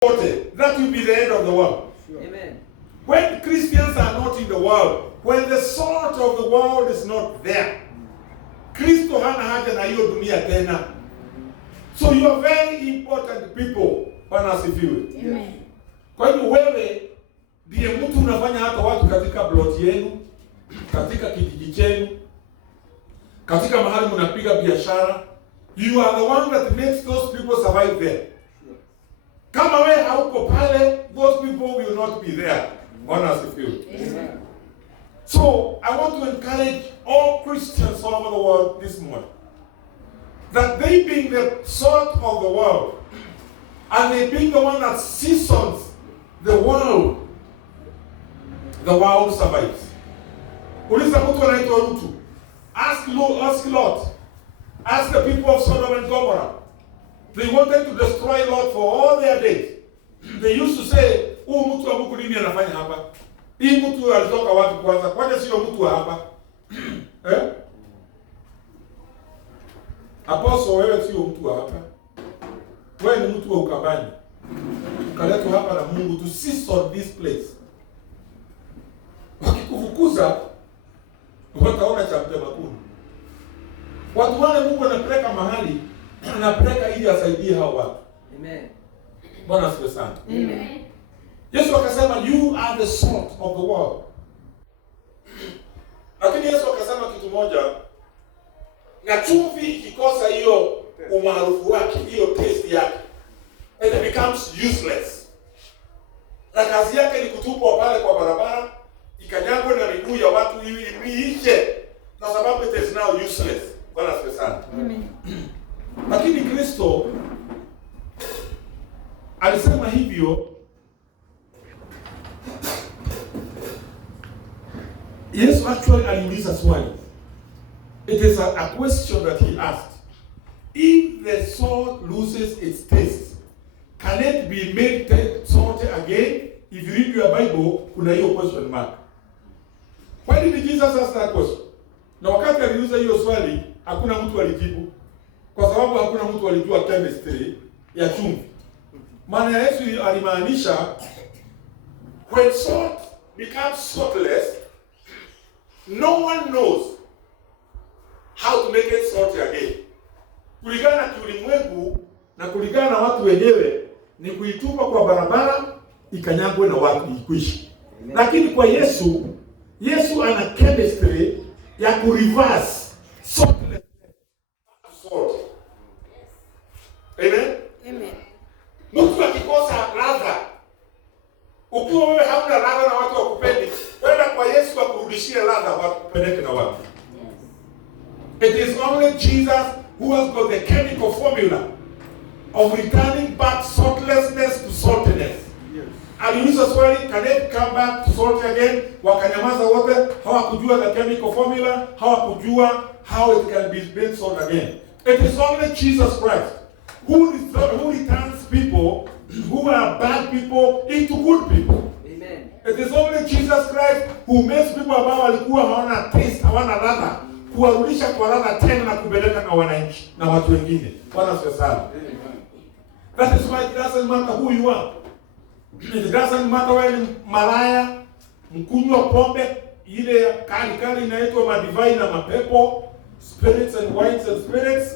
that will be the end of the world. Sure. Amen. When Christians are not in the world, when the salt of the world is not there, Kristo hana haja na hiyo dunia tena. So you are very important people. Bwana asifiwe. Amen. Kwa hivyo wewe ndiye mtu unafanya hata watu katika plot yenu, katika kijiji chenu, katika mahali mnapiga biashara. You are the one that makes those people survive there. Kama wewe hauko pale, those people will not be there. Bwana asifiwe. Amen. So, I want to encourage all Christians all over the world this morning that they being the salt of the world and they being the one that seasons the world survives. Uliza mtu anaitwa Rutu. Ask Lot. Ask the people of Sodom and Gomorrah. They wanted to destroy Lot for all their days. They used to say, mtu wa Mungu nini anafanya hapa? Hii mtu alitoka wapi kwanza? Kwani sio mtu wa hapa? Apostle, wewe sio mtu wa hapa. Wewe ni mtu wa Ukambani. Ukaletwa hapa na Mungu to seize on this place. Wakikufukuza, wataona cha mtema kuni. Watu wale Mungu anapeleka mahali, anapeleka ili asaidie hao watu. Amen. Bwana asifiwe sana. Amen. Yesu akasema you are the salt of the world. Lakini Yesu akasema kitu moja, na chumvi ikikosa hiyo umaarufu wake, hiyo taste yake, it becomes useless. Na kazi yake ni kutupwa pale kwa barabara, ikanyagwe na miguu ya watu ili iishe, na sababu it is now useless. Bwana asifiwe sana. Amen. Lakini Kristo alisema hivyo. Yesu actually aliuliza swali. It is a question that he asked. If the salt loses its taste, can it be made salty again? If you read your Bible, kuna hiyo question mark. Why did Jesus ask that question? Na wakati aliuliza hiyo swali, hakuna mtu alijibu. Kwa sababu hakuna mtu alijua chemistry ya chumvi. Maana Yesu alimaanisha when salt becomes saltless, no one knows how to make it salty again. Kulingana na kiulimwengu na kulingana na watu wenyewe ni kuitupa kwa barabara ikanyagwe na watu ikwishi. Lakini kwa Yesu ana chemistry ya kureverse saltless to salt. Amen. Amen. Mtu akikosa ladha, ukiwa wewe hauna ladha na watu wakupendi, kwenda kwa Yesu akurudishie ladha, wakupeleke na watu. It is only Jesus who has got the chemical formula of returning back saltlessness to saltiness. Yes. Aliuliza swali, can it come back to salt again? Wakanyamaza wote, hawakujua the chemical formula, hawakujua how it can be made salt again. It is only Jesus Christ who returns people who are bad people into good people. Amen. It is only Jesus Christ who makes people ambao walikuwa hawana taste, hawana ladha, kuwarudisha kwa ladha tena na kupeleka na wananchi na watu wengine. Bwana asifiwe sana. That is why it doesn't matter who you are. It doesn't matter wewe ni malaya, mkunywa pombe ile kali inaitwa madivai na mapepo, spirits and wines and spirits.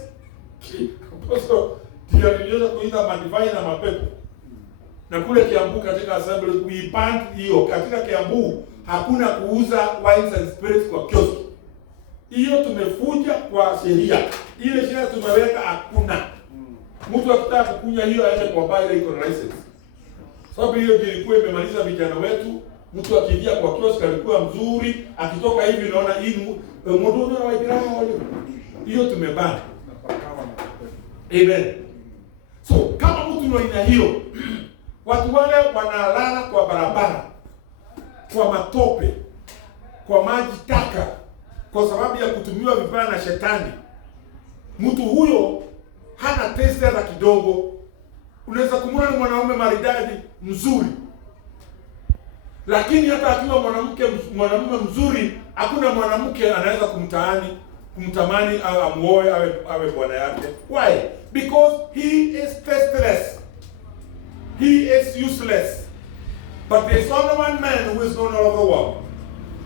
So ndio niliweza kuita madivai na mapepo. Na kule Kiambu katika assembly we ban hiyo. Katika Kiambu hakuna kuuza wines and spirits kwa kioski. Hiyo tumefuja kwa sheria. Ile sheria tumeweka hakuna. Mtu akitaka kukunya hiyo aende kwa bar ile iko na license. Sababu hiyo ilikuwa imemaliza vijana wetu. Mtu akiingia kwa kioski alikuwa mzuri, akitoka hivi unaona hii mdono wa ibrao hiyo tumebana. Amen. So kama mtu ni aina hiyo, watu wale wanalala kwa barabara, kwa matope, kwa maji taka, kwa sababu ya kutumiwa vibaya na shetani. Mtu huyo hana taste hata kidogo. Unaweza kumwona ni mwanaume maridadi mzuri, lakini hata akiwa mwanamume mzuri, hakuna mwanamke anaweza kumtamani au amuoe awe bwana yake. Why? Because he is tasteless. he is useless. But there is only one man who is known all over the world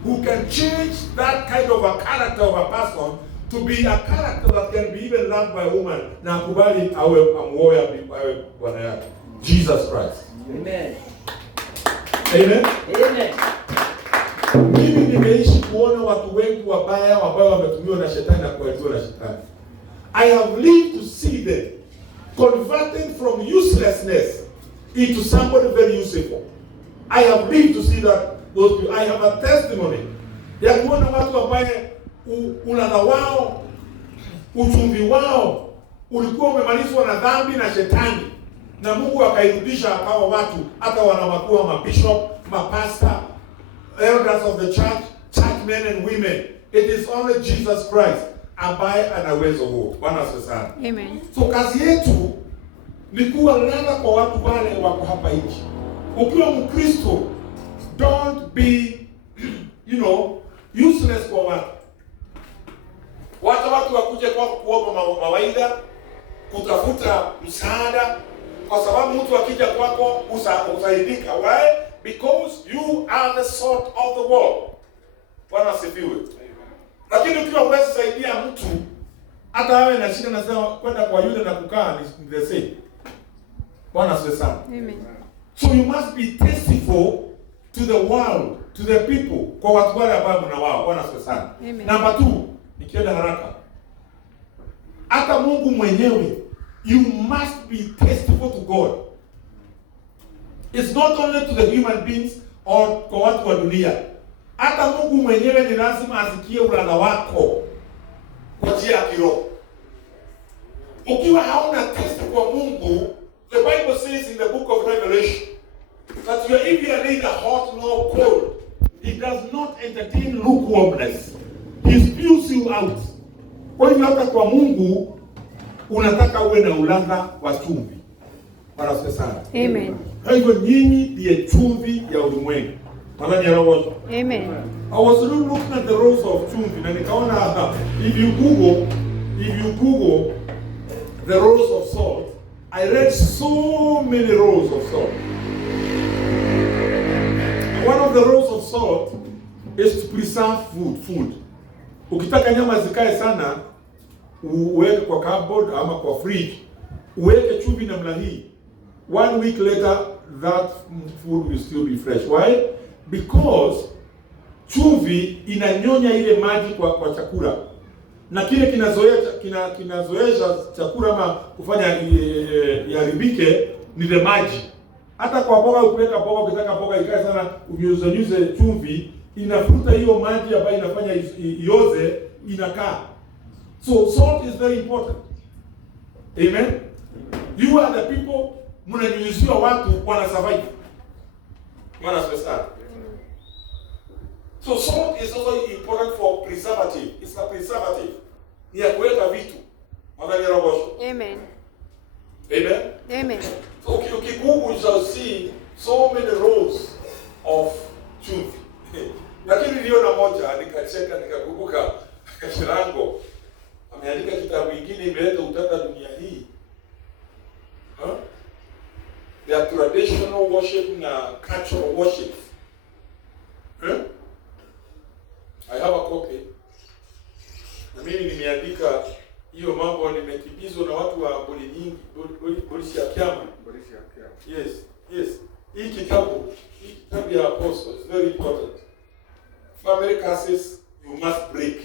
who can change that kind of a character of a person to be a character that can be even loved by a woman. Na kubali amuoe awe bwana yake. Jesus Christ. Amen. Amen. Amen. Mimi nimeishi kuona watu wengi wabaya ambao wametumiwa na shetani na kuachiwa na shetani. I have lived to see them converting from uselessness into somebody very useful. I have lived to see that those people. I have a testimony ya kuona watu ambaye ulala wao, uchumvi wao ulikuwa umemalizwa na dhambi na shetani, na Mungu akairudisha akawa watu hata wanawakuwa mabishop, mapasta, elders of the church, church men and women. It is only Jesus Christ ambaye ana uwezo huo. Bwana asifiwe sana. Amen. So kazi yetu ni kuwa lala kwa watu wale wako hapa nchi. Ukiwa Mkristo, don't be useless kwa watu. Wacha watu wakuje kwako kuomba mawaidha, kutafuta msaada, kwa sababu mtu akija kwako usaidika. Why? Because you are the salt of the world. Bwana asifiwe. Lakini ukiwa huwezi saidia mtu, hata awe na shida, nasema kwenda kwa yule na kukaa ni the same. Bwana asifiwe sana. Amen. So you must be tasteful to the world, to the people, kwa watu wale ambao mna wao. Bwana asifiwe sana. Number 2, nikienda haraka. Hata Mungu mwenyewe, you must be tasteful to God. It's not only to the human beings or kwa watu wa dunia. Hata Mungu mwenyewe ni lazima asikie ulala wako kwa njia ya kiroho. Ukiwa hauna taste kwa Mungu, the Bible says in the book of Revelation that if you are neither hot nor cold, he does not entertain lukewarmness. He spews you out. Kwa hivyo hata kwa Mungu unataka uwe na uladha wa chumvi. Bwana asifiwe sana. Amen. Kwa hivyo nyinyi ndiye chumvi ya ulimwengu. Madhani ya roho. Amen. I was looking at the rows of chumvi na nikaona if you Google the rows of salt, I read so many rows of salt. One of the rows of salt is to preserve food. Ukitaka nyama zikae sana, uweke kwa cupboard ama kwa fridge, uweke chumvi namna hii. 1 week later, that food will still be fresh. Why? Because chumvi inanyonya ile maji kwa chakula, na kile kinazoesha chakula ama kufanya iharibike ni ile maji. Hata kwa mboga, ukiweka mboga, ukitaka mboga ikae sana, unyuze chumvi, inafuta hiyo maji ambayo inafanya ioze, inakaa. So salt is very important. Amen. You are the people, mnanyunyizia watu wana survive. Bwana asifiwe sana. So salt is also important for preservative. It's a preservative. Ni ya kuweka vitu. Madhani ya roho. Amen. Amen. Amen. So ukigugu you shall see so many rows of chumvi. Lakini niliona moja nikacheka nikakumbuka Kashirango ameandika kitabu kingine imeleta utata dunia hii. The traditional worship na cultural worship. I have a copy. Na mimi nimeandika hiyo mambo, nimekimbizwa na watu wa boli nyingi, polisi ya Kiama. Yes. Hii kitabu ya Apostle is very important. Family curses you must break.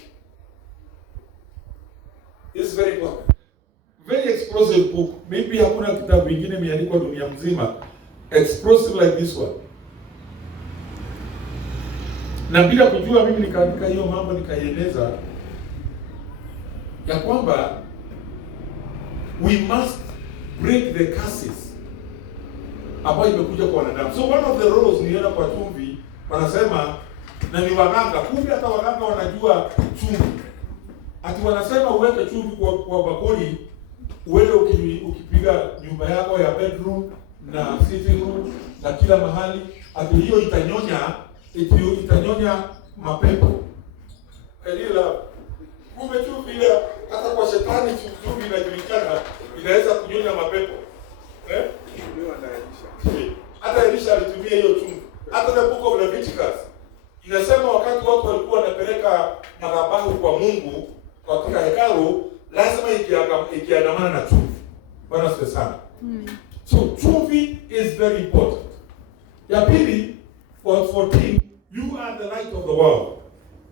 It's very important. Very explosive book. Maybe hakuna kitabu kingine imeandikwa dunia mzima explosive like this one. Na bila kujua mimi nikaandika hiyo mambo, nikaieleza ya kwamba we must break the curses ambayo imekuja kwa wanadamu. So one of the roles niona kwa chumvi wanasema, na ni waganga, kumbe hata waganga wanajua chumvi. Ati wanasema uweke chumvi kwa bakuli, uende ukipiga nyumba yako ya bedroom na sitting room na kila mahali, ati hiyo itanyonya mapepo. Elila, kumbe chumvi hata kwa shetani chumvi inajulikana inaweza kunyonya mapepo. Hata Elisha alitumia hiyo chumvi. Hata the book of Leviticus inasema wakati watu walikuwa wanapeleka madhabahu kwa Mungu katika hekalu, lazima ikiandamana na chumvi. Bwana asifiwe sana. So chumvi is very important. Ya pili, verse 14, you are the light of the world.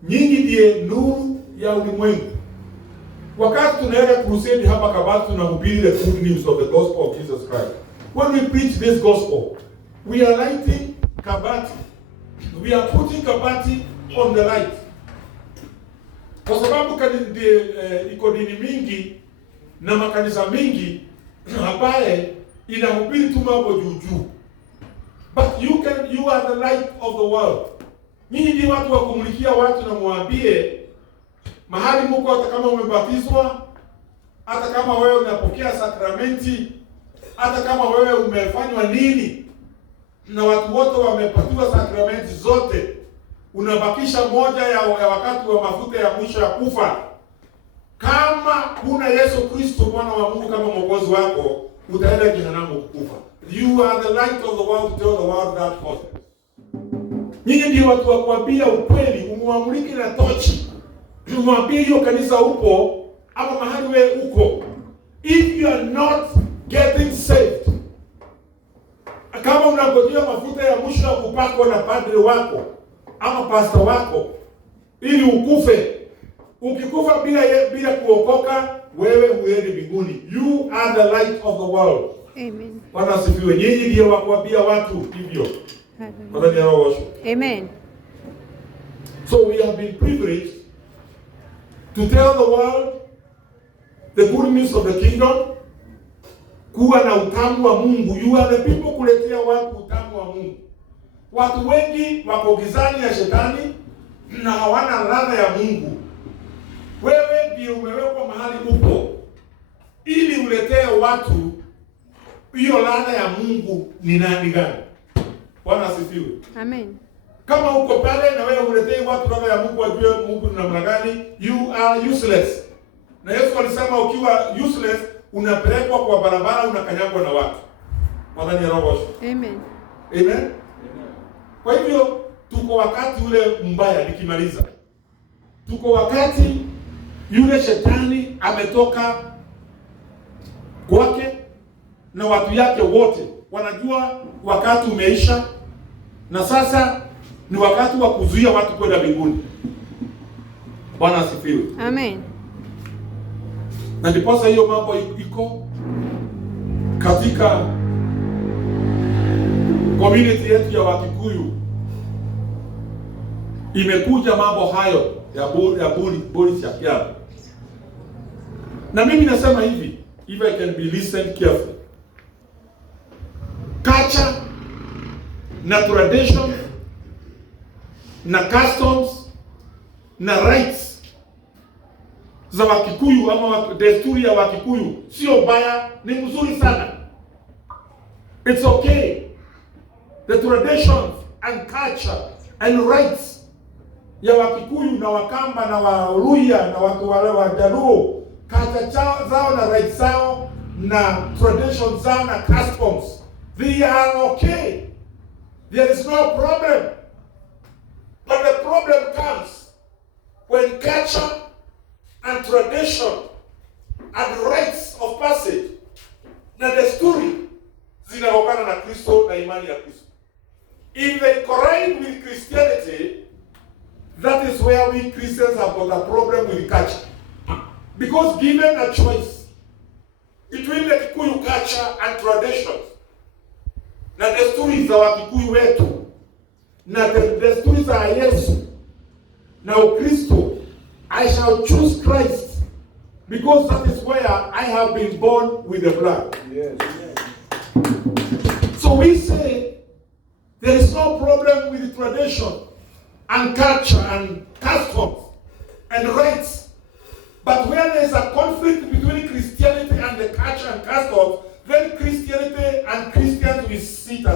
Nyinyi ndiye nuru ya ulimwengu. Wakati tunaenda crusade hapa Kabati, tunahubiri the good news of the gospel of Jesus Christ. When we preach this gospel, we are lighting Kabati. We are putting Kabati on the light. Kwa sababu iko dini mingi na makanisa mingi ambaye inahubiri tu mambo juu. But you are the light of the world. Nyinyi ndio watu wa kumulikia watu na muambie mahali mko, hata kama umebatizwa, hata kama wewe unapokea sakramenti, hata kama wewe umefanywa nini, na watu wote wamepatiwa sakramenti zote, unabakisha moja ya wakati wa mafuta ya mwisho ya kufa. Kama kuna Yesu Kristo Bwana wa Mungu kama mwokozi wako, utaenda jehanamu kufa. You are the light of the world, tell the world that gospel. Nyinyi ndio watu wa kuambia ukweli, umwamulike na tochi. Umwambie hiyo kanisa upo ama mahali wewe uko. If you are not getting saved, kama unangojea mafuta ya mwisho ya kupakwa na padri wako ama pastor wako ili ukufe, ukikufa bila kuokoka, wewe huendi mbinguni. You are the light of the world. Amen. Bwana asifiwe. Nyinyi ndio wa kuambia watu hivyo. Amen. So we have been privileged to tell the world the good news of the kingdom, kuwa na utamu wa Mungu. You are the people kuletea watu utamu wa Mungu. Watu wengi wako gizani ya shetani na hawana ladha ya Mungu. Wewe ndio umewekwa mahali upo ili uletee watu hiyo ladha ya Mungu ni nani gani. Bwana asifiwe. Amen. Kama uko pale na wewe uletee watu ladha ya Mungu, wajue Mungu ni namna gani, you are useless. Na Yesu alisema ukiwa useless unapelekwa kwa barabara, unakanyagwa na watu. Bwana ni roho. Amen. Amen. Kwa hivyo tuko wakati ule mbaya, nikimaliza. Tuko wakati yule shetani ametoka kwake na watu yake wote wanajua wakati umeisha, na sasa ni wakati wa kuzuia watu kwenda mbinguni. Bwana asifiwe. Amen. Na ndiposa hiyo mambo iko katika community yetu ya Wakikuyu, imekuja mambo hayo ya boli ya kiapo. Na mimi nasema hivi, if I can be listened carefully, culture na tradition na customs na rights za Wakikuyu ama desturi ya Wakikuyu sio baya, ni mzuri sana. It's okay. The traditions and culture and rights ya Wakikuyu na Wakamba na Waluhya na watu wale wa Jaluo, culture zao na rights zao na traditions zao na customs, they are okay. There is no problem. But the problem comes when culture and tradition and rights of passage na desturi zinagongana na Kristo na imani ya Kristo. If they collide with Christianity, that is where we Christians have got a problem with culture. Because given a choice between the Kikuyu culture and traditions, na desturi za Wakikuyu wetu, na desturi za Yesu, na Ukristo, I shall choose Christ, because that is where I have been born with the blood. Yes. So we say there is no problem with tradition and culture and customs and rights. But where there is a conflict between Christianity and the culture and customs, then Christianity and Christians will sit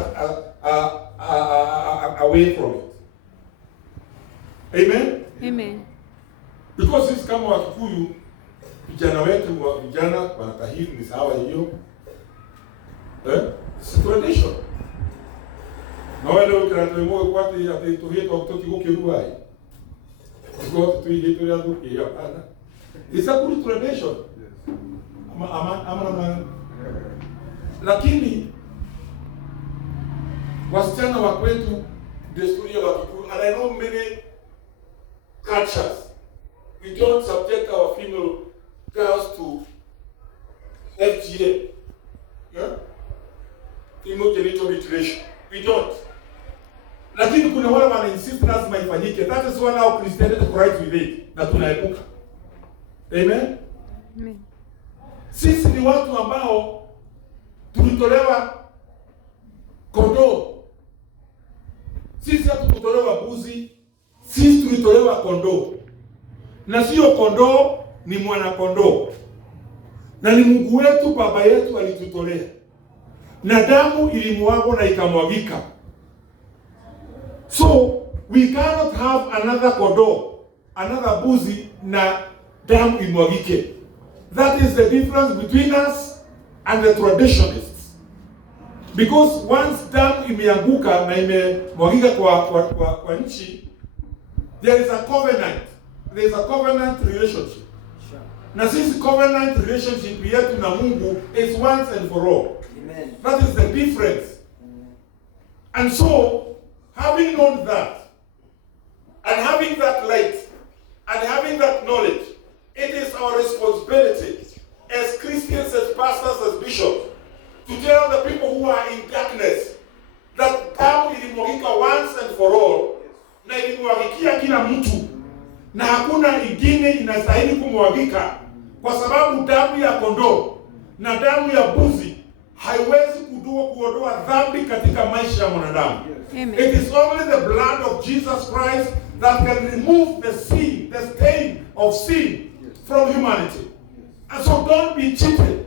away from it. Amen? Amen. Because sisi kama Wakikuyu, vijana wetu wa vijana wanatahiri ni sawa hiyo. It's tradition. Na wale ukiratoimo kwati ati tuhieto tutigukiruai. God tuhieto ya tuki hapana. It's a good tradition. Ama lakini wasichana wa kwetu desturi ya Wakikuyu, and I know many cultures, we don't subject our female girls to FGM, female genital mutilation. We don't. Lakini kuna wale wana insist lazima ifanyike. That is why now Christianity corrects with it. Na tunaepuka. Amen? Amen. Sisi ni watu ambao tulitolewa kondoo. Sisi hatukutolewa mbuzi, sisi tulitolewa kondoo. Na sio kondoo, ni mwana kondoo. Na ni Mungu wetu, baba yetu alitutolea. Na damu ilimwagwa na ikamwagika. So, we cannot have another kondoo, another mbuzi na damu imwagike. That is the difference between us and the traditionalists. Because once damu imeanguka na imemwagika kwa nchi, there is a covenant. There is a covenant relationship. Sure. Na sisi covenant relationship yetu na Mungu is once and for all. Amen. That is the difference. And so, having known that, and having that light, and having that knowledge, it is our responsibility as Christians, as pastors, as bishops, to tell the people who are in darkness that damu ilimwagika once and for all, na ilimwagikia kila mtu, na hakuna ingine inastahili kumwagika, kwa sababu damu ya kondoo na damu ya mbuzi haiwezi kuondoa dhambi katika maisha ya mwanadamu. Amen. It is only the blood of Jesus Christ that can remove the sin, the stain of sin from humanity. And so don't be cheated.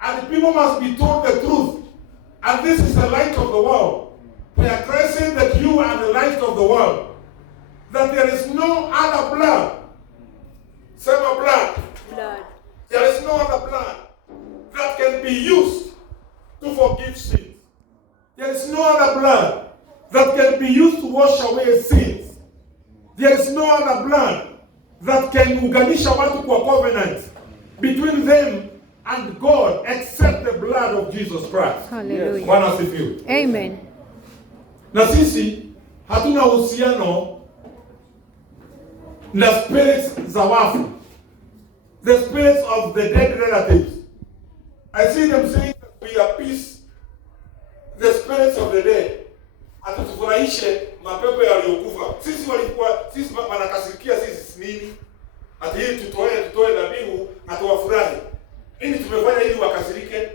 And people must be told the truth. And this is the light of the world. We are Christ saying that you are the light of the world. That there is no other blood. Say my blood. Blood. There is no other blood that can be used to forgive sins. There is no other blood that can be used to wash away sins. There is no other blood that can unganisha watu kwa covenant between them and God except the blood of Jesus Christ. Hallelujah. Bwana asifiwe. Amen. Na sisi hatuna uhusiano na spirits za wafu. The spirits of the dead relatives. I see them saying that we appease the spirits of the dead. Atutufurahishe mapepo yaliyokufa. Sisi wanakasirikia sisi nini? Ati hii tutoe dhabihu atawafurahi. Nini tumefanya ili wakasirike?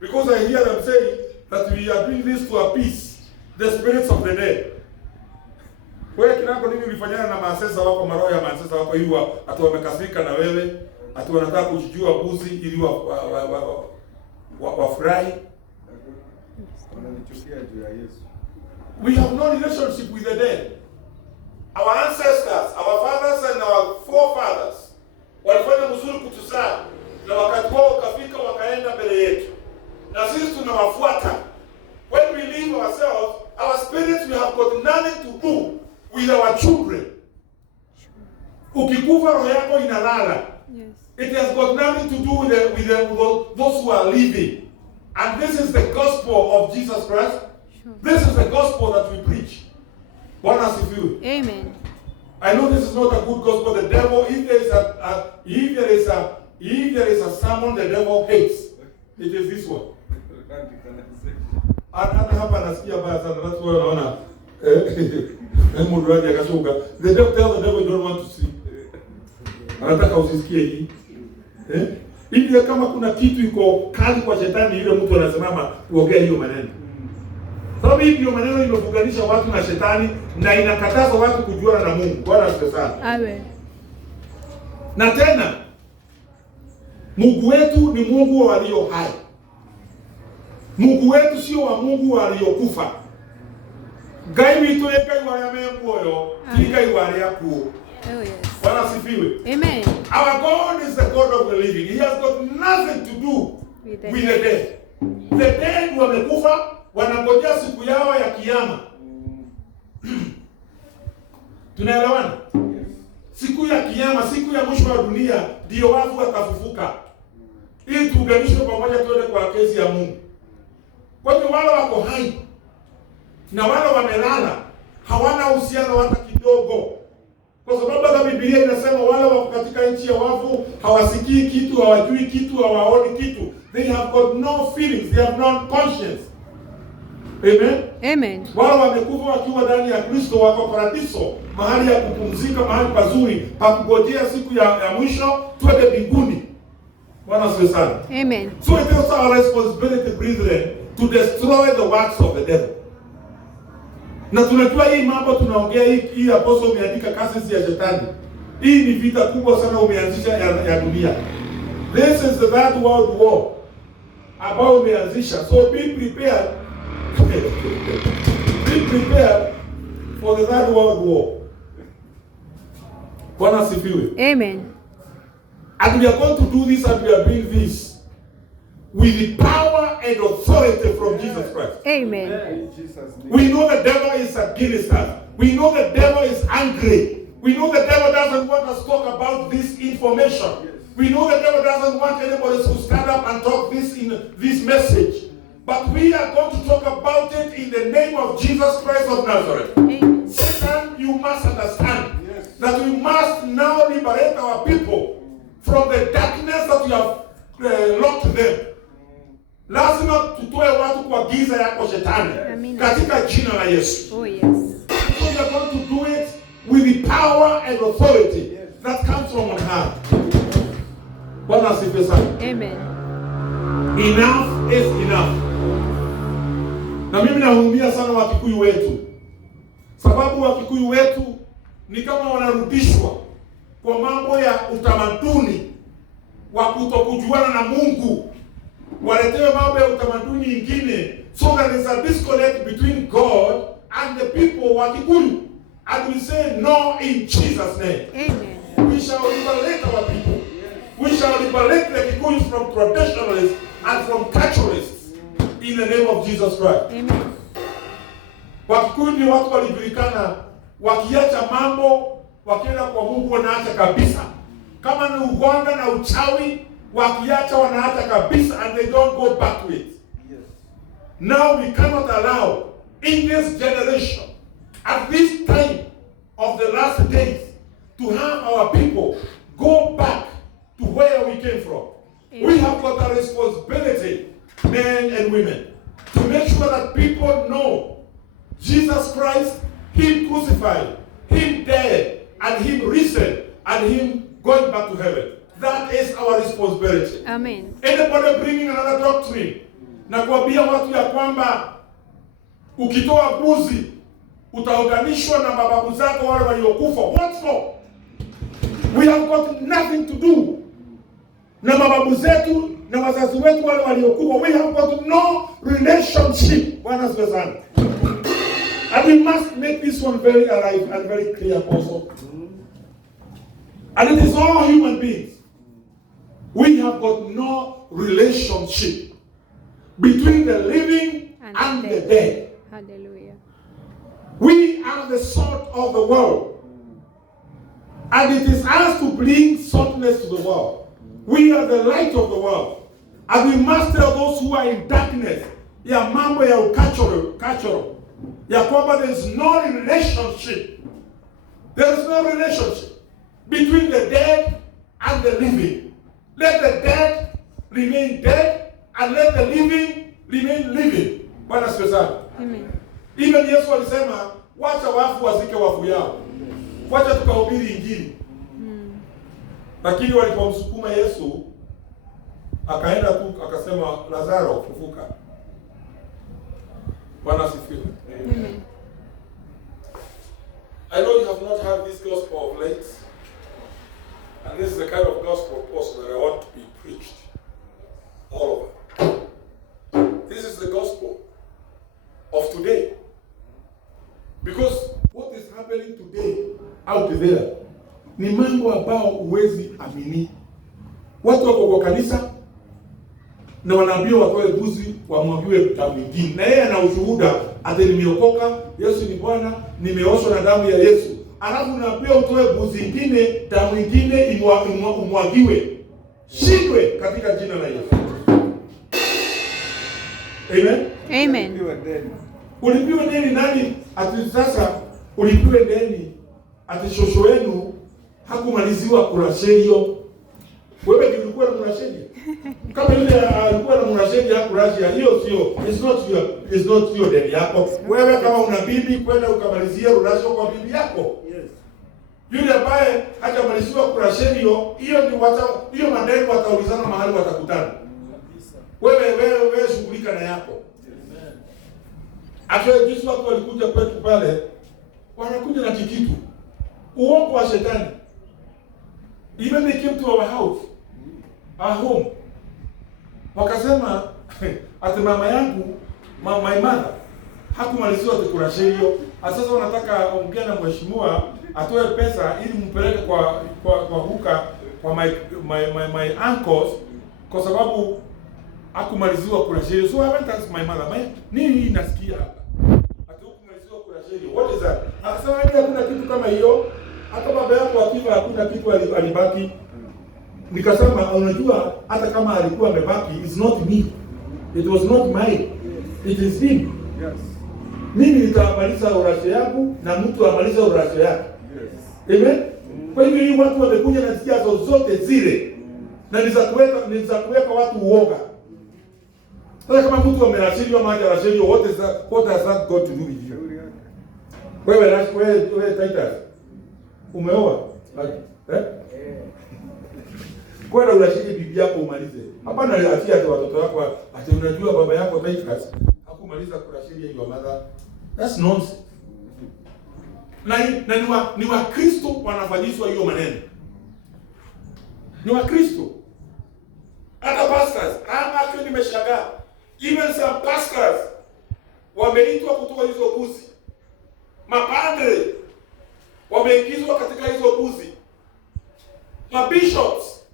Because I hear them saying that we are doing this to appease the spirits of the dead. Wewe kinako nini ulifanyana na maancestor wako, maroho ya maancestor wako ili ati wamekasirika na wewe, ati wanataka kujijua buzi ili wafurahi? Wananichukia juu ya Yesu. We have no relationship with the dead. Our ancestors, our fathers and our forefathers walifanya mzuri kutuzaa, na wakati wao ukafika wakaenda mbele yetu. Na sisi tunawafuata. When we leave ourselves, our spirits, we have got nothing to do with our children. Ukikufa roho yako inalala. Yes. It has got nothing to do with those who are living. And this is the gospel of Jesus Christ. Sure. This is the gospel that we preach. Bwana asifiwe. Amen. I know this is not a good gospel. The devil, if there is a sermon the devil hates, it is this one. Hata hapa nasikia baya sana. That's why unaona mmoja akashuka. The devil tells the devil you don't want to see. Anataka usisikie hii. Hivi kama kuna kitu iko kali kwa shetani, yule mtu anasimama kuongea hiyo maneno. Sababu hiyo maneno imefunganisha watu na shetani na inakataza watu kujuana na Mungu. Bwana asifiwe sana. Amen. Na tena Mungu wetu ni Mungu wa walio hai. Mungu wetu sio wa Mungu wa waliokufa. Ngai witu ekai wa yamemuoyo, tikai wa yakuo. Oh yes. Bwana asifiwe. Amen. Our God is the God of the living. He has got nothing to do with the dead. The dead wamekufa, wanangojea siku yao ya kiyama. Tunaelewana? Siku ya kiyama, siku ya mwisho wa dunia, ndio wafu watafufuka. Ili tuunganishwe pamoja tuende kwa kesi ya Mungu. Kwa hiyo wale wako hai na wale wamelala hawana uhusiano hata kidogo. Kwa sababu hata Biblia inasema wale wako katika nchi ya wafu hawasikii kitu, hawajui kitu, hawaoni kitu. They have got no feelings, they have no conscience. Amen. Amen. Wale wamekufa wakiwa ndani ya Kristo wako paradiso, mahali ya kupumzika, mahali pazuri pa kungojea siku ya mwisho tuende mbinguni. Bwana asifiwe sana. Amen. So it is our responsibility, brethren, to destroy the works of the devil. Na tunajua hii mambo tunaongea hii apostle umeandika kazi ya shetani. Hii ni vita kubwa sana umeanzisha ya dunia. This is the third world war ambao umeanzisha. So be prepared. Be prepared for the third world war. Bwana asifiwe. Amen. And we are going to do this and we are doing this with the power and authority from Jesus Christ. Amen. We know the devil is against us. We know the devil is angry. We know the devil doesn't want us to talk about this information. We know the devil doesn't want anybody to stand up and talk this message. But we are going to talk about it in the name of Jesus Christ of Nazareth. Amen. Satan, you must understand that we must now liberate our people from the darkness that you have locked them. Lazima tutoe watu kwa giza yako shetani. Katika jina la Yesu. Oh yes. So we are going to do it with the power and authority that comes from on high. Bwana asifiwe sana. Amen. Enough is enough. Na mimi naumia sana Wakikuyu wetu. Sababu Wakikuyu wetu ni kama wanarudishwa kwa mambo ya utamaduni wa kutokujuana na Mungu. Waletewe mambo ya utamaduni ingine, so that there is a disconnect between God and the people wa Kikuyu. And we say no in Jesus' name. Amen. We shall liberate our people. We shall liberate the Kikuyus from traditionalists and from culturalists in the name of Jesus Christ. Amen. Wakikuyu ni watu walijulikana wakiacha mambo wakienda kwa Mungu wanaacha kabisa. Kama ni ugonjwa na uchawi wakiacha wanaacha kabisa, and they don't go back to it. Yes. Now we cannot allow in this generation, at this time of the last days, to have our people go back to where we came from. Amen. We have got a responsibility, men and women, to make sure that people know Jesus Christ, Him crucified, Him dead, and Him risen, and Him going back to heaven. That is our responsibility. Amen. Anybody bringing another doctrine na kuambia watu ya kwamba ukitoa buzi utaunganishwa na mababu zako wale waliokufa. What for? We have got nothing to do na mababu zetu na wazazi wetu wale waliokufa. We have got no relationship. Bwana asifiwe sana. And we must make this one very alive and very clear also. And it is all human beings. We have got no relationship between the living and the dead. Hallelujah. We are the salt of the world. And it is us to bring saltness to the world. We are the light of the world. And we must tell those who are in darkness, ya mambo ya ukachoro, ya kwamba there is no relationship. There is no relationship between the dead and the living. Let the dead remain dead and let the living remain living. Bwana asifiwe sana. Amen. Even Yesu alisema wacha wafu wazike wafu yao. Wacha tukahubiri injili. Lakini walipomsukuma Yesu akaenda tu akasema Lazaro fufuka. Bwana asifiwe. Amen. I know you have not heard this gospel of late. And this is the kind of gospel also that I want to be preached all over. This is the gospel of today. Because what is happening today out there ni mambo ambao huwezi amini. Watu wako kwa kanisa na wanaambiwa watoe buzi wamwagiwe damu nyingine. Na yeye ana ushuhuda ati nimeokoka, Yesu ni Bwana, nimeoshwa na damu ya Yesu. alafu unaambia utoe mbuzi ingine, damu ingine umwagiwe. Shindwe katika jina la Yesu. Amen. Amen. Ulipiwe deni nani? Ati sasa ulipiwe deni ati shosho wenu hakumaliziwa kurasherio. Wewe ndio ulikuwa na mrasherio. Kama yule alikuwa na mrasherio hakurashia, hiyo sio, it's not your deni yako. Wewe kama una bibi kwenda ukamalizia rurasho kwa bibi yako. Yes. Yule ambaye hajamaliziwa kurasherio, hiyo madeni wataulizana mahali watakutana. Wewe shughulika na yako. Amen. Actually, jinsi watu walikuja kwetu pale, wanakuja na kikitu. Uongo wa shetani. Even they came to our house, our home. Wakasema, ati mama yangu, my mother, hakumaliziwa kurasherio. Sasa wanataka ongea na mheshimiwa atoe pesa ili mpeleke kwa huka kwa my uncles kwa sababu hakumaliziwa kurasherio. So I went to ask my mother, nini nasikia hapa? Ati hakumaliziwa kurasherio. What is that? Akasema hakuna kitu kama hiyo. Hata baba yako akifa hakuna kitu alibaki. Nikasema unajua hata kama alikuwa amebaki, it's not me. It was not mine. It is him. Yes. Mimi nitamaliza urasho yangu na mtu amaliza urasho yake. Yes. Amen. Kwa hivyo hii watu wamekuja na siasa zote zile. Na ni za kuweka watu uoga. Sasa kama mtu amerashirio ama hajarashirio, what has that got to do with you? Wewe Titus. Umeoa? Eh? Kwenda urashidi bibi yako umalize. Hapana atia hata watoto wako ati unajua baba yako Titus hakumaliza kurashidi your mother. That's nonsense. Na ni wa Kristo wanafanyishwa hiyo maneno. Ni wa Kristo. Hata pastors, actually nimeshangaa. Even some pastors wameitwa kutoka hizo buzi. Mapadre wameingizwa katika hizo buzi. Bishops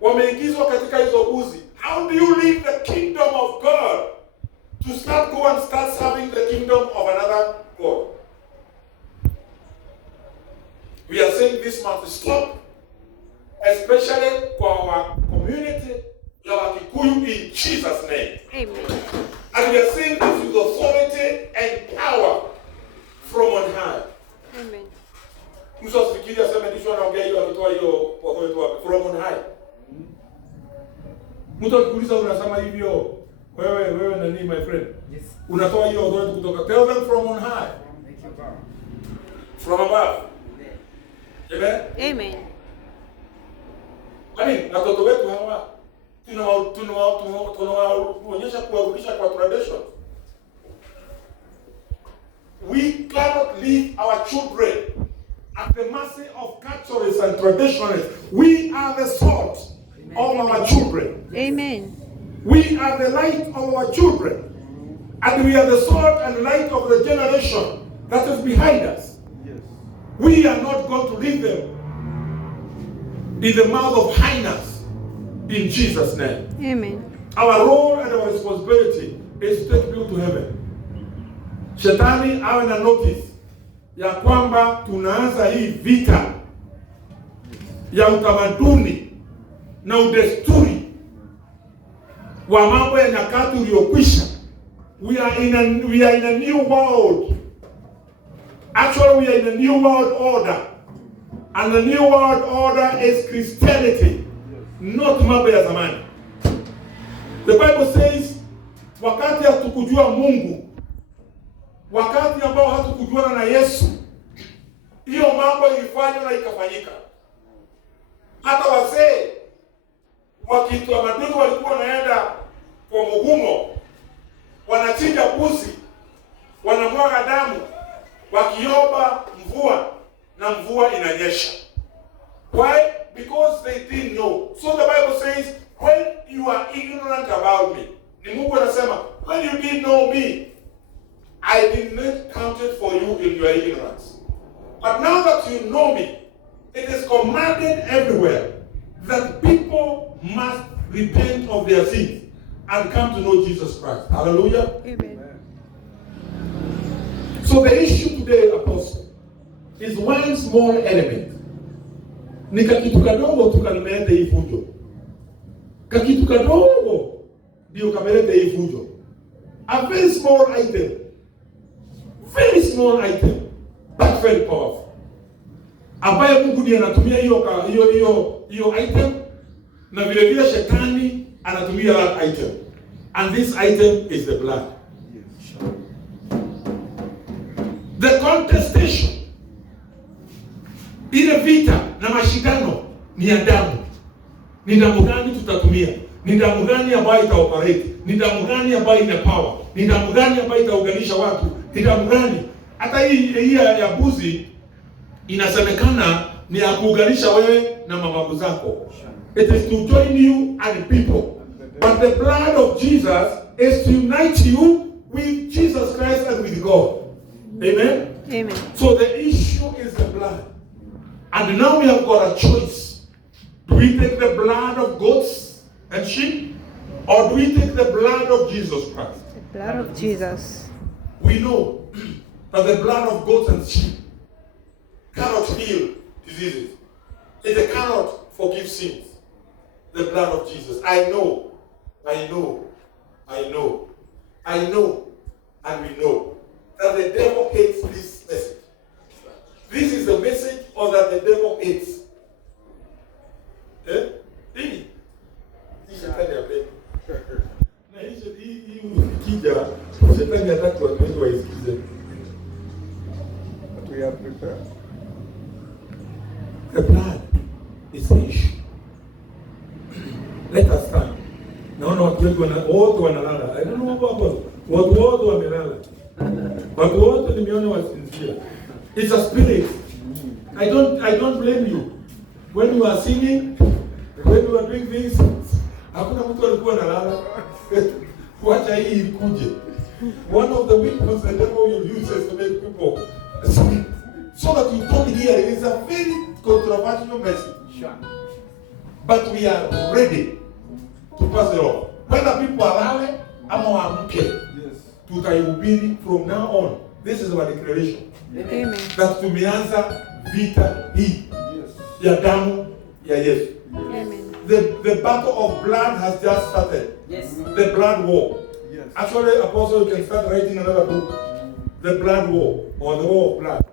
wameingizwa katika hizo buzi. How do you leave the kingdom of God to go and start serving the kingdom of another God? We are saying this must stop, especially for our community, our Kikuyu, in Jesus' name. Amen. And we are saying this with authority and power from on high. Amen. Mtu asifikiria sema ndisho anaongea hiyo akitoa hiyo authority wapi? From on high. Mtu akikuuliza unasema hivyo, wewe nani my friend? Yes. Unatoa hiyo authority kutoka, tell them from on high. From above. Amen. Amen. Watoto wetu hawa tunawaonyesha kuwarudisha kwa tradition. We cannot leave our children at the mercy of culturists and traditionalists. We are the salt of our children. Amen. We are the light of our children. And we are the salt and light of the generation that is behind us. Yes. We are not going to leave them in the mouth of hyenas in Jesus' name. Amen. Our role and our responsibility is to take people to heaven. Shetani awe na notice ya kwamba tunaanza hii vita ya utamaduni na udesturi wa mambo ya nyakati uliokwisha. We are in a new world. Actually, we are in a new world order. And the new world order is Christianity, not mambo ya zamani. The Bible says, wakati hatukujua Mungu, wakati ambao hatukujuana na Yesu, hiyo mambo ilifanywa na ikafanyika. Hata wazee wa kitamaduni walikuwa wanaenda kwa mugumo, wanachinja mbuzi, wanamwaga damu, wakiomba mvua, na mvua inanyesha. Why? Because they didn't know. So the Bible says, when you are ignorant about me, ni Mungu anasema, when you didn't know me, I did not count it for you in your ignorance. But now that you know me, it is commanded everywhere that people must repent of their sins and come to know Jesus Christ. Hallelujah. Amen. So the issue today, Apostle, is one small element. Ni kakitu kadogo tu kameleta hii fujo. Kakitu kadogo ndio kameleta hii fujo. A very small item. Very small item, but very powerful. Ambaye Mungu ndiye anatumia hiyo item, na vile vile shetani anatumia that item. And this item is the blood. The contestation, ile vita na mashindano ni ya damu. Ni damu gani tutatumia? Ni damu gani ambayo itaoperate? Ni damu gani ambayo ina power? Ni damu gani ambayo itaunganisha watu? Ni damu gani? Hata hii ya buzi inasemekana ni ya kuunganisha wewe na mababu zako. It is to join you and people. But the blood of Jesus is to unite you with Jesus Christ and with God. Amen? Amen. So the issue is the blood. And now we have got a choice. Do we take the blood of goats and sheep? Or do we take the blood of Jesus Christ? The blood of Jesus. We know that the blood of goats and sheep cannot heal diseases. It cannot forgive sins. The blood of Jesus. I know, and we know that the devil hates this message. This is the message or that the devil hates. Hii shetani hapendi. Na hii ukija, shetani hataki watu wengi waisikize. But we are prepared. The blood is the issue. Let us stand. Naona watu wengi wote wanalala. I don't know about watu wote wamelala. Watu wote nimeona wasinzia. It's a spirit. I don't blame you. When you are singing, when you are doing things, hakuna mtu alikuwa analala. Wacha hii ikuje. One of the weapons the devil uses to make people sleep, so that you don't hear it. It's a very controversial message. But we are ready to pass it on. Whether people are ama waamke, tutaihubiri from now on. This is our declaration. Amen. That tumeanza vita hii ya damu ya Yesu. Amen. The battle of blood has just started. Yes. The blood war. Yes. Actually, Apostle, you can start writing another book. The blood war, or the war of blood.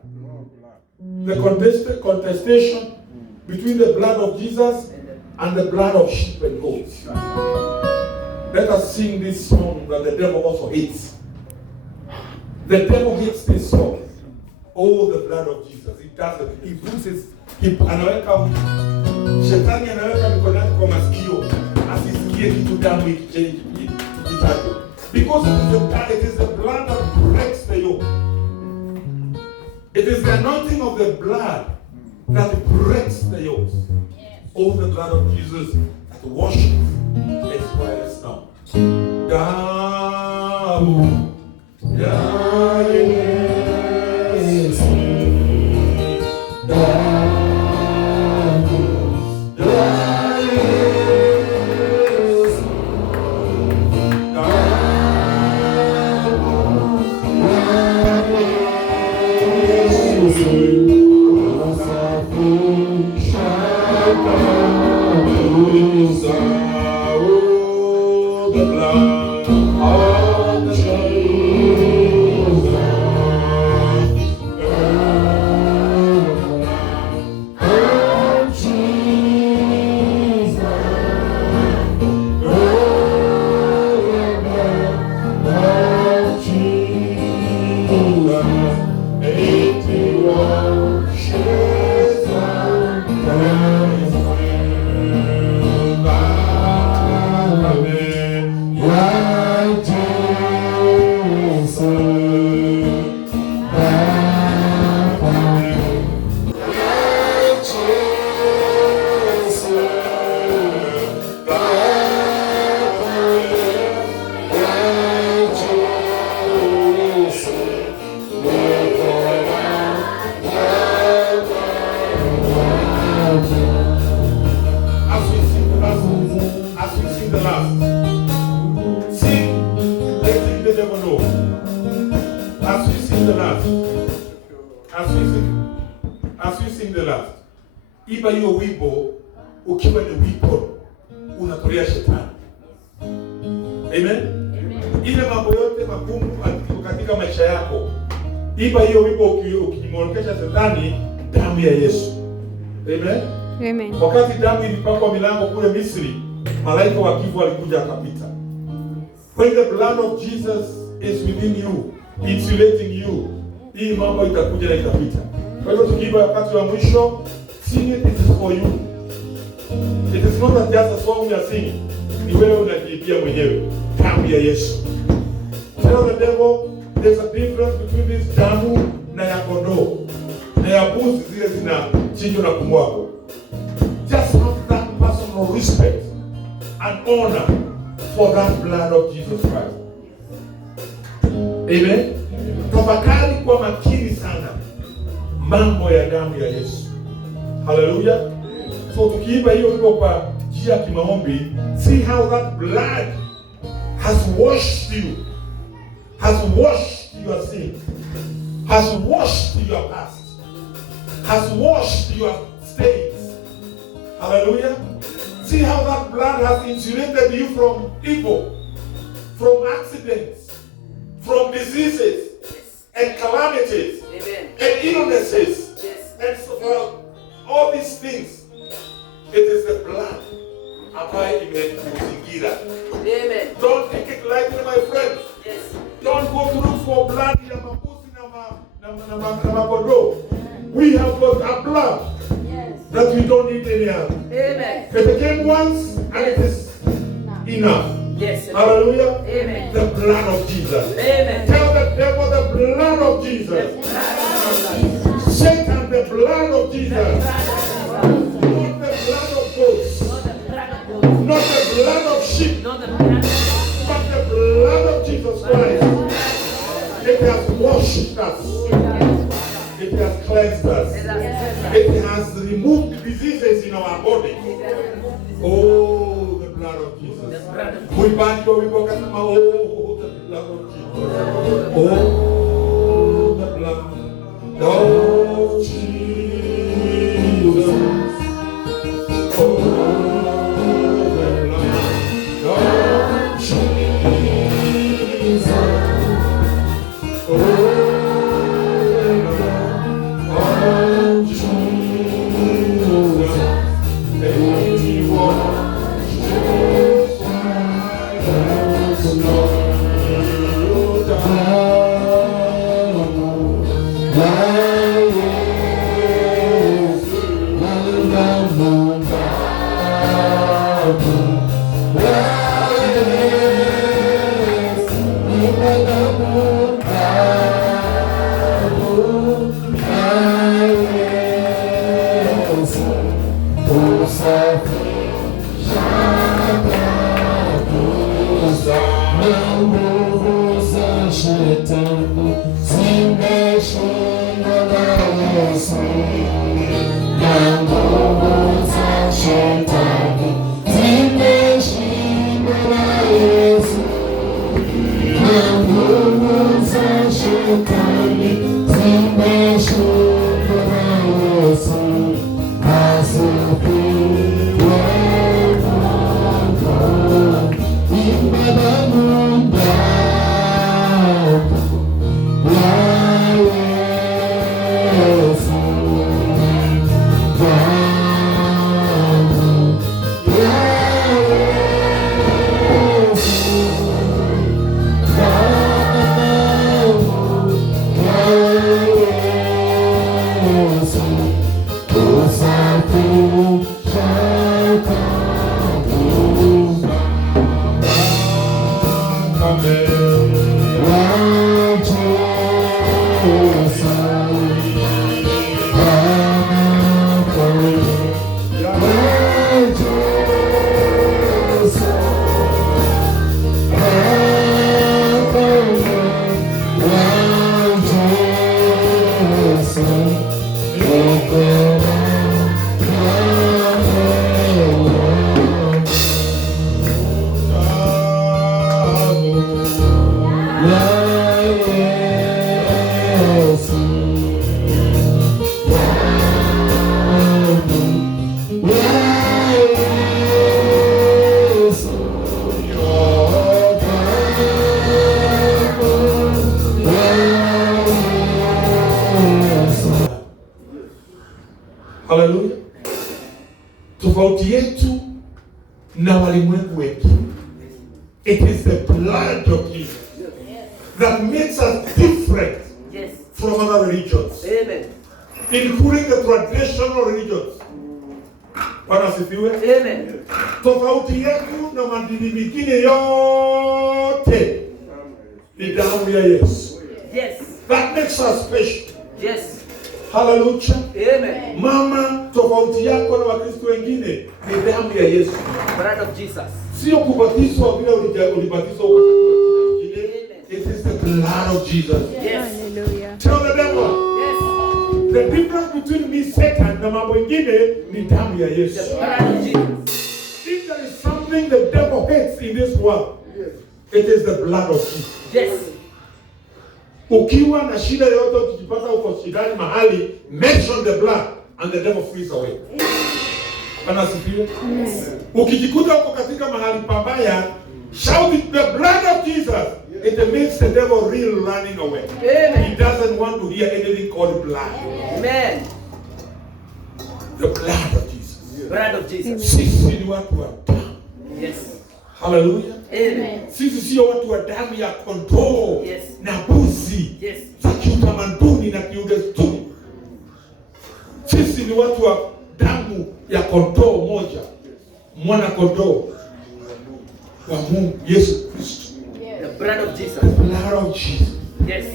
The contestation between the blood of Jesus and the blood of sheep and goats. Let us sing this song that the devil also hates. The devil hates this song. Oh, the blood of Jesus. He does it. He puts his, anaweka, shetani anaweka mikono yake kwa masikio asisikie kitu damu ikitajwa. Because it is the blood that breaks the yoke. It is the anointing of the blood that breaks the yokes. Oh, the blood of Jesus that washes and inspires now. Damu ya Yesu, damu ya Yesu, the blood of sing the last. Iba hiyo wimbo ukiwa ni weapon unatolea shetani. Amen. Ile mambo yote magumu katika maisha yako, iba hiyo wimbo ukimwondokesha shetani damu ya Yesu. Amen. Amen. Wakati damu ilipakwa milango kule Misri, malaika wa kifo walikuja akapita. When the blood of Jesus is within you, insulating you, hii mambo itakuja na itapita. Kwa hivyo tukiimba wakati wa mwisho, sing it, it is for you. It is not just a song you are singing. Ni wewe unajiibia mwenyewe. Damu ya Yesu. Tell the devil there's a difference between this damu na ya kondoo na ya mbuzi zile zinachinjwa na kumwagwa. Just have that personal respect and honor for that blood of Jesus Christ. Amen. Tafakari kwa makini sana mambo ya damu ya Yesu. Hallelujah. So tukiimba hiyo wimbo kwa njia ya kimaombi, see how that blood has washed you, has washed your sins, has washed your past, has washed your stains. Hallelujah. See how that blood has insulated you from evil, from accidents, from diseases and calamities. Amen. And illnesses. Yes. And so all these things, it is the blood ambayo imekuzingira. Amen. Don't take it lightly, my friends. Yes. Don't go to look for blood ya mabuzi na makondoo. We have got a blood that we don't need any other. Amen. It came once and it is enough. Yes. Hallelujah. Amen. The blood of Jesus. Amen. Tell the devil the blood of Jesus. Satan, the blood of Jesus. Not the blood of goats. Not the blood of sheep. But the blood of Jesus Christ. It has washed us. It has cleansed us. It has removed diseases in our body. Oh, the blood of Jesus. Mwimbaji wa wimbo akasema, oh, the blood of Jesus. Oh, the blood of Jesus. Oh, the blood of Jesus. Oh, Yes. Hallelujah. Tofauti yetu na walimwengu wengine, it is the blood of Jesus that makes us different from other religions. Amen. Including the traditional religions. Bwana asifiwe. Amen. Tofauti yetu na madini mengine yote ni damu ya Yesu. Yes. That makes us special. Yes. Hallelujah. Amen. Mama, tofauti yako na Wakristo wengine ni damu ya Yesu. Blood of Jesus. Sio kubatizwa vile ulibatizwa wakati mwingine. It is the blood of Jesus. Yes. Hallelujah. Tell the devil. Yes. The difference between me, Satan, na mambo ingine ni damu ya Yesu. The blood of Jesus. If there is something the devil hates in this world, it is the blood of Jesus. Yes. Ukiwa na shida yoyote, ukijipata uko shidani mahali, mention the blood and the devil flees away. Bwana asifiwe. Ukijikuta uko katika mahali pabaya, shout it, the blood of Jesus. It makes the devil real running away. Amen. He doesn't want to hear anything called blood. Amen. The blood of Jesus. Blood of Jesus. Sisi ni watu wa damu. Yes. Hallelujah. Amen. Sisi sio watu wa damu ya kondoo Yes. na mbuzi Yes. za kiutamaduni na kiudesturi. Sisi ni watu wa damu ya kondoo moja, mwana kondoo wa Mungu Yesu Kristo. The blood of Jesus. The blood of Jesus. Yes.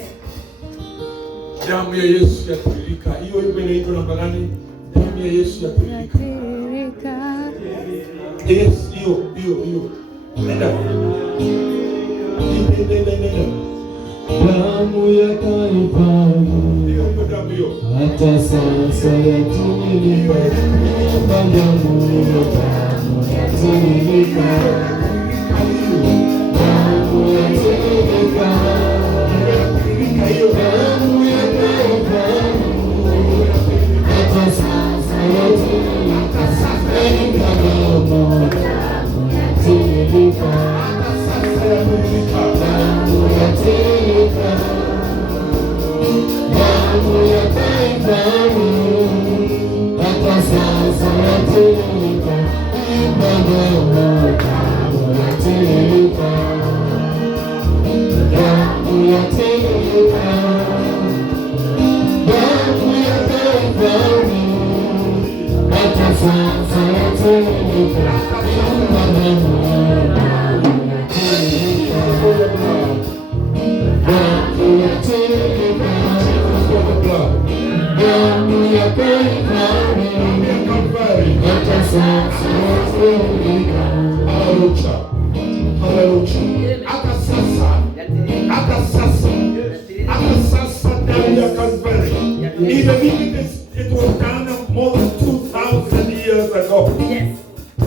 Damu ya Yesu yatiririka. Hiyo inaitwa namba gani? Damu ya Yesu yatiririka. Yes, hiyo. Nenda. Damu ya Kalvari hata sasa yatiririka, damu yatiririka, damu yatiririka, damu ya Kalvari hata sasa yatiririka, damu yatiririka, damu yatiririka, damu ya Kalvari hata sasa yatiririka, damu yatiririka, damu yatiririka, damu ya Kalvari hata sasa yatiririka, damu yatiririka, damu ya Kalvari hata sasa yatiririka. Hallelujah. Hata sasa damu ya Kalvari. Even if it was done more than 2,000 years ago. Yes.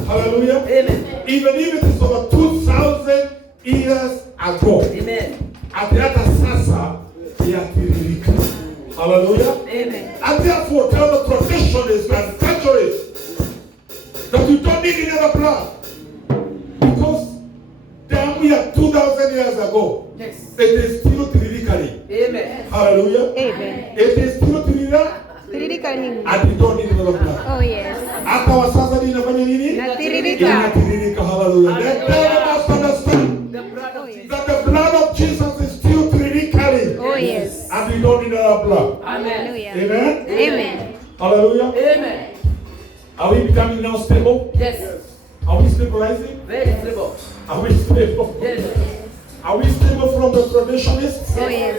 Hallelujah. Amen. Even if it is over 2,000 years ago. Amen. Hata sasa yatiririka. Hallelujah. Amen. And therefore tell the traditionalists and culturists that you don't need another blood. Because damu ya 2,000 years ago, Yes. it is still tiririkali. Amen. Hallelujah. Amen. It is still tiririka Tiririka nini? and you don't need another blood. Oh yes. Hata wa sasa inafanya nini? Natiririka. Inatiririka. Hallelujah. The devil must understand The blood of Jesus. that the blood of Jesus is still tiririkali. Oh yes. And we don't need another blood. Amen. Hallelujah. Amen. Amen. Hallelujah. Amen. Are we becoming now stable? Yes. Are we stabilizing? Very stable. Are we stable? Yes. Are we stable from the traditionalists? Oh yes.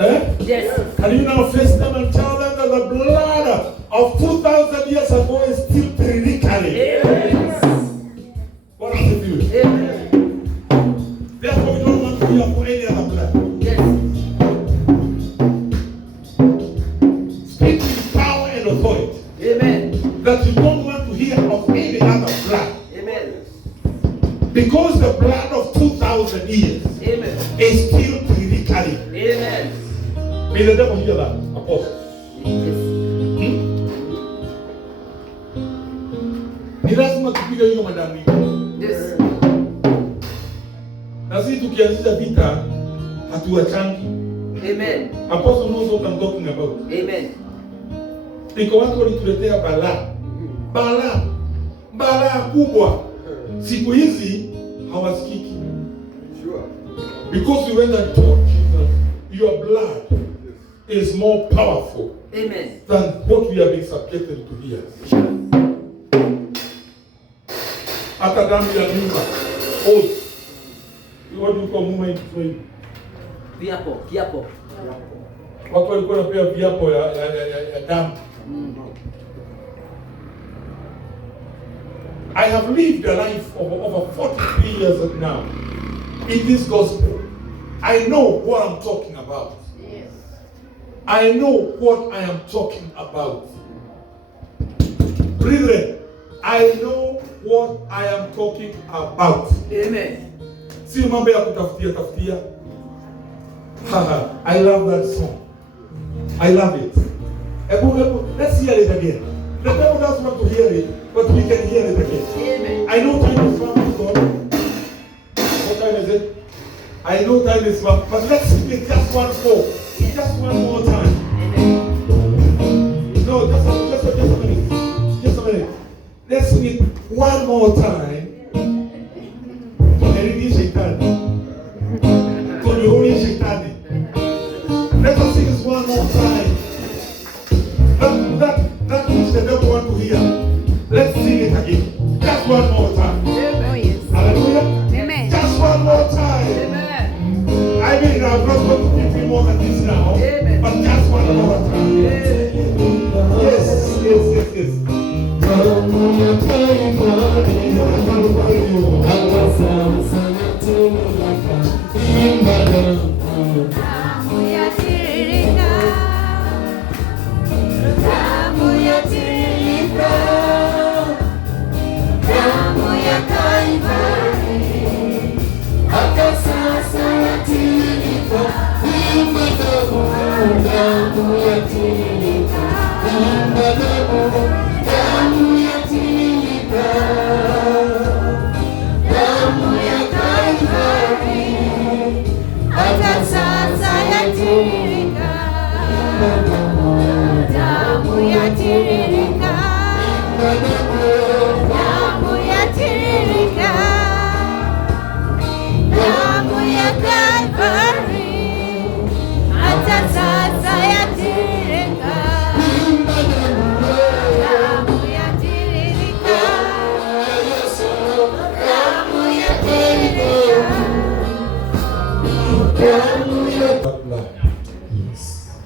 Eh? Yes. Can you now face them and tell them that the blood of 2,000 years ago is still tiririkali? Amen. What does it do? Amen. Therefore, we don't want to hear for any other blood. Yes. Speak with power and authority Amen. that you don't want to hear of any other blood. Amen. Because the blood of 2,000 years Amen. is still tiririkali. Amen. May the devil hear that, apostle. Yes. Ni lazima tupige hiyo madamu. Yes. Na sisi tukianzisha vita hatuwachangi. Amen. Apostle knows what I'm talking about. Amen. Niko watu walituletea balaa kubwa. Siku hizi hawasikiki. Because we went and told Jesus, your blood is more powerful than what we have been subjected to here. Hata damu ya mimba. What do you call muma in Kiswahili? Kiapo. Watu walikuwa wanapewa viapo ya damu. I have lived a life of over 43 years now in this gospel. I know what I'm talking about. Yes. I know what I am talking about. Brethren, I know what I am talking about. Amen. Si mambo ya kutafutia. I love that song. I love it. Let's hear it again. The devil doesn't want to hear it, but we can hear it again. Amen. I know time is far, God. What time is it? I know time is far, but let's sing it just one more time. No, just a minute. Just a minute. Let's sing it one more time. Let us sing this one more time. That which the devil want to hear. Let's sing it again. Just one more time. Oh yes. Hallelujah. Amen. Just one more time. Amen. I mean, I'm not going to give you more than this now. Amen. But just one more time. Yes.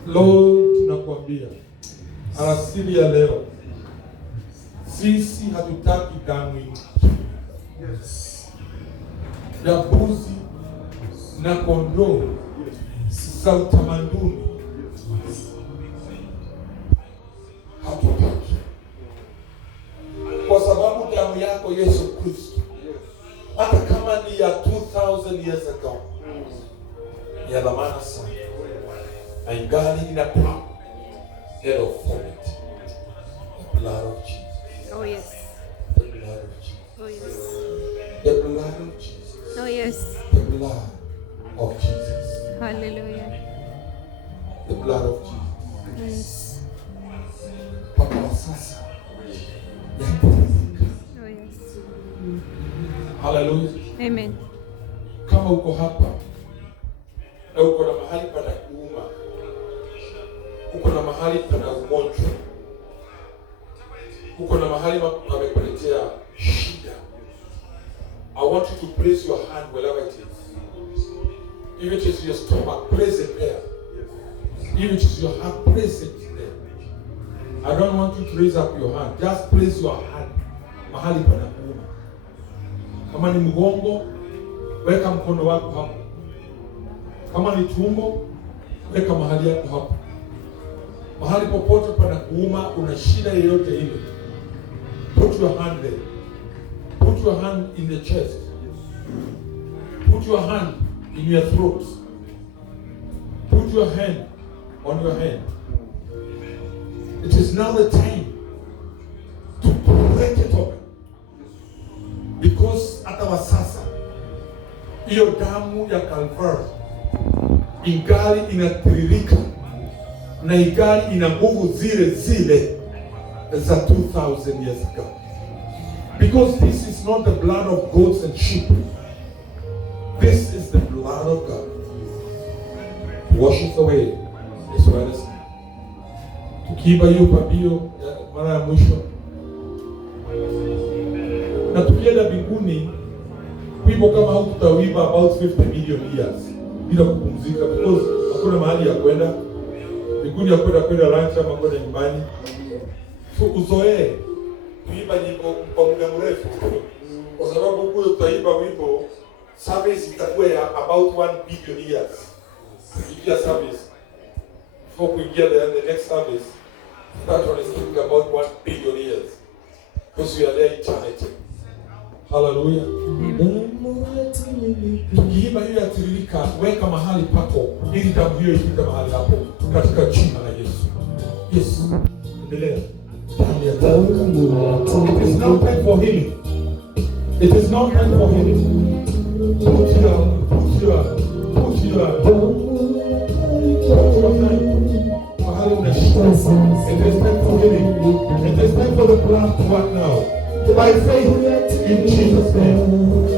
Lord, tunakuambia alasiri ya leo, sisi hatutaki damu ya mbuzi na kondoo za utamaduni. Hatutaki, kwa sababu damu yako Yesu Kristo, hata kama ni ya 2000 years ago, ni ya dhamana sana. Na ingali ina power, head of authority. The blood of Jesus. Oh yes. The blood of Jesus. Oh yes. The blood of Jesus. Oh yes. The blood of Jesus. Hallelujah. The blood of Jesus. Yes. Papa wa sasa. Oh yes. Hallelujah. Amen. Kama uko hapa na uko na mahali pana kuuma, uko na mahali pana ugonjwa, uko na mahali pamekuletea shida, I want you to place your hand wherever it is. If it is your stomach, place it there. If it is your heart, place it there. I don't want you to raise up your hand. Just place your hand mahali pana kuuma. Kama ni mgongo, weka mkono wako hapo. Kama ni tumbo, weka mahali yako hapo. Mahali popote pana kuuma, una shida yoyote ile, put your hand there. Put your hand in the chest. Put your hand in your throat. Put your hand on your head. It is now the time to break it open. Because hata wa sasa, hiyo damu ya Calvary ingali inatiririka na ingali ina nguvu zile zile as 2,000 years ago. Because this is not the blood of goats and sheep. This is the blood of God. Washes away as well as me. Tukiimba hiyo pambio mara ya mwisho, na tukienda mbinguni, wimbo kama huu tutawimba about 50 million years bila kupumzika, because hakuna mahali ya kwenda mbinguni, ya kwenda lunch ama kwenda nyumbani. So uzoee kuimba nyimbo kwa muda mrefu, kwa sababu huko utaimba wimbo, service itakuwa ya about 1 billion years. Kuingia service before kuingia the next service, that one is talking about 1 billion years, because we are there eternity. Hallelujah. Tukiimba hiyo yatiririka, weka mahali pako ili damu hiyo ipite mahali hapo katika jina la Yesu. Yes. Endelea. It is not time for healing. It is not time for healing. Put your mahali unashika. It is time for healing. It is time for the blood to work now. By faith in Jesus' name.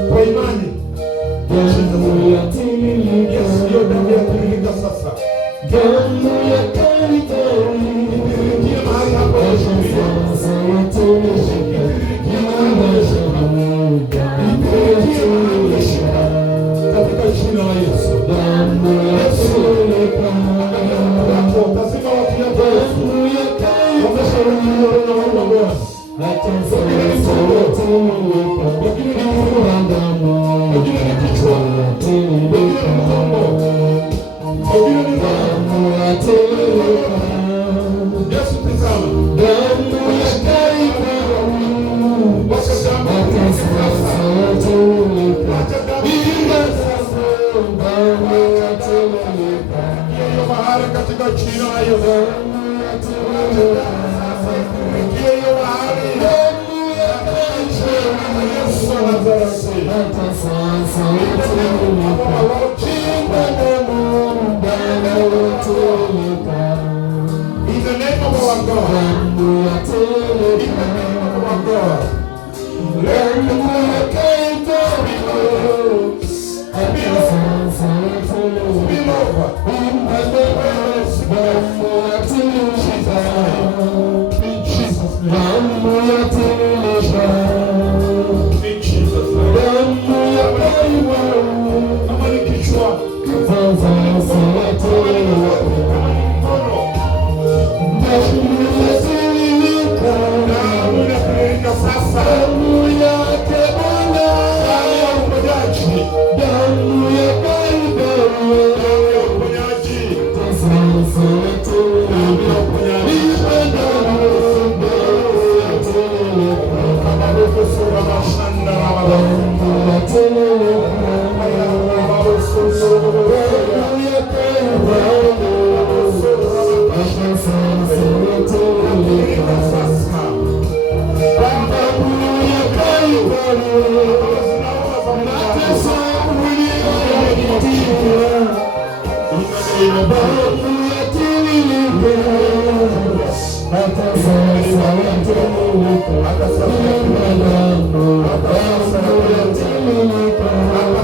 Kwa imani. Yes, hiyo damu yatiririka sasa. Ingia mahali hapo unashikilia. Katika jina la Yesu. Lazima watu yako katika jina la Yesu. In the name of our God. In the name of our God. Let the blood spill over. In Jesus'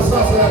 Sasa ya